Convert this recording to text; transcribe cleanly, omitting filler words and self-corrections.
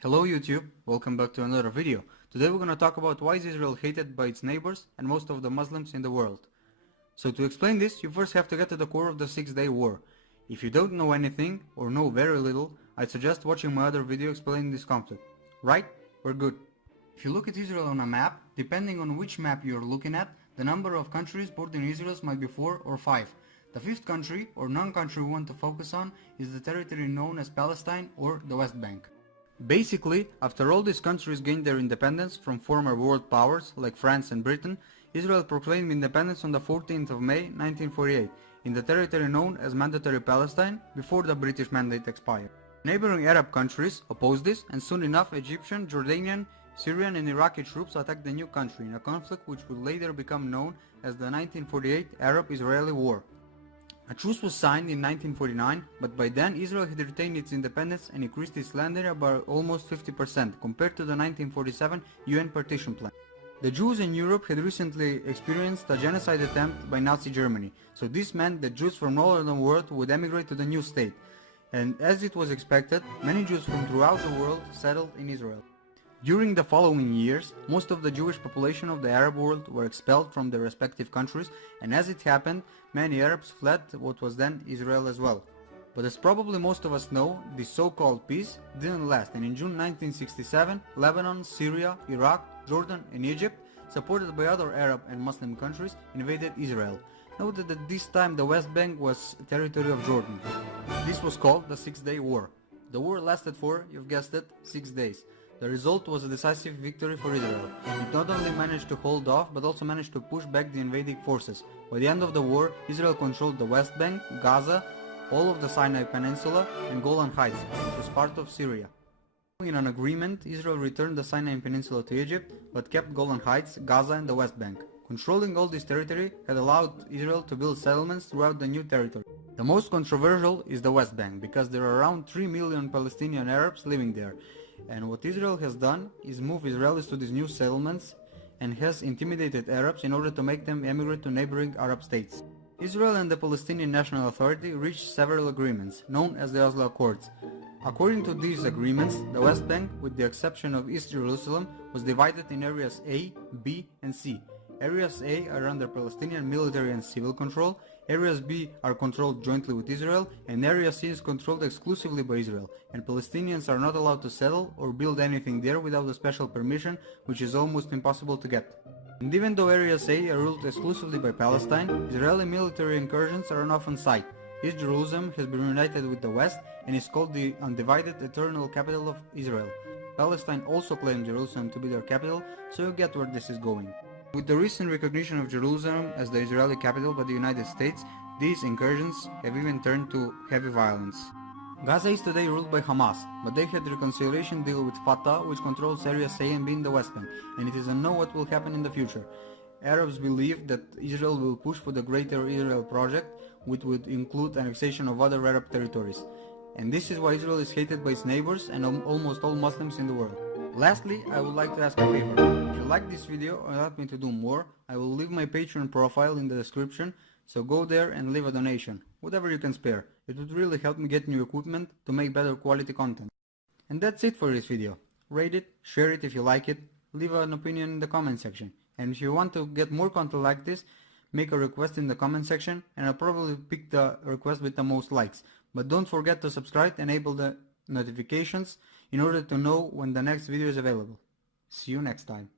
Hello YouTube, welcome back to another video. Today we're going to talk about why is Israel hated by its neighbors and most of the Muslims in the world. So to explain this, you first have to get to the core of the 6-Day War. If you don't know anything or know very little, I'd suggest watching my other video explaining this conflict. Right? We're good. If you look at Israel on a map, depending on which map you're looking at, the number of countries bordering Israel might be 4 or 5. The fifth country or non-country we want to focus on is the territory known as Palestine or the West Bank. Basically, after all these countries gained their independence from former world powers like France and Britain, Israel proclaimed independence on the 14th of May 1948 in the territory known as Mandatory Palestine before the British mandate expired. Neighboring Arab countries opposed this, and soon enough Egyptian, Jordanian, Syrian and Iraqi troops attacked the new country in a conflict which would later become known as the 1948 Arab-Israeli War. A truce was signed in 1949, but by then Israel had retained its independence and increased its land area by almost 50% compared to the 1947 UN partition plan. The Jews in Europe had recently experienced a genocide attempt by Nazi Germany, so this meant that Jews from all over the world would emigrate to the new state. And as it was expected, many Jews from throughout the world settled in Israel. During the following years, most of the Jewish population of the Arab world were expelled from their respective countries, and as it happened, many Arabs fled what was then Israel as well. But as probably most of us know, this so-called peace didn't last, and in June 1967, Lebanon, Syria, Iraq, Jordan and Egypt, supported by other Arab and Muslim countries, invaded Israel. Note that at this time the West Bank was territory of Jordan. This was called the 6-Day War. The war lasted for, you've guessed it, 6 days. The result was a decisive victory for Israel. It not only managed to hold off, but also managed to push back the invading forces. By the end of the war, Israel controlled the West Bank, Gaza, all of the Sinai Peninsula, and Golan Heights, which was part of Syria. In an agreement, Israel returned the Sinai Peninsula to Egypt, but kept Golan Heights, Gaza, and the West Bank. Controlling all this territory had allowed Israel to build settlements throughout the new territory. The most controversial is the West Bank, because there are around 3 million Palestinian Arabs living there. And what Israel has done is move Israelis to these new settlements and has intimidated Arabs in order to make them emigrate to neighboring Arab states. Israel and the Palestinian National Authority reached several agreements, known as the Oslo Accords. According to these agreements, the West Bank, with the exception of East Jerusalem, was divided in areas A, B and C. Areas A are under Palestinian military and civil control, Areas B are controlled jointly with Israel, and Area C is controlled exclusively by Israel, and Palestinians are not allowed to settle or build anything there without a special permission, which is almost impossible to get. And even though Areas A are ruled exclusively by Palestine, Israeli military incursions are an often sight. East Jerusalem has been united with the West and is called the undivided eternal capital of Israel. Palestine also claims Jerusalem to be their capital, so you get where this is going. With the recent recognition of Jerusalem as the Israeli capital by the United States, these incursions have even turned to heavy violence. Gaza is today ruled by Hamas, but they had a reconciliation deal with Fatah, which controls areas A and B in the West Bank, and it is unknown what will happen in the future. Arabs believe that Israel will push for the Greater Israel project, which would include annexation of other Arab territories. And this is why Israel is hated by its neighbors and almost all Muslims in the world. Lastly, I would like to ask a favor. If you like this video and want me to do more, I will leave my Patreon profile in the description, so go there and leave a donation, whatever you can spare. It would really help me get new equipment to make better quality content. And that's it for this video. Rate it, share it if you like it, leave an opinion in the comment section. And if you want to get more content like this, make a request in the comment section and I'll probably pick the request with the most likes. But don't forget to subscribe and enable the notifications in order to know when the next video is available. See you next time.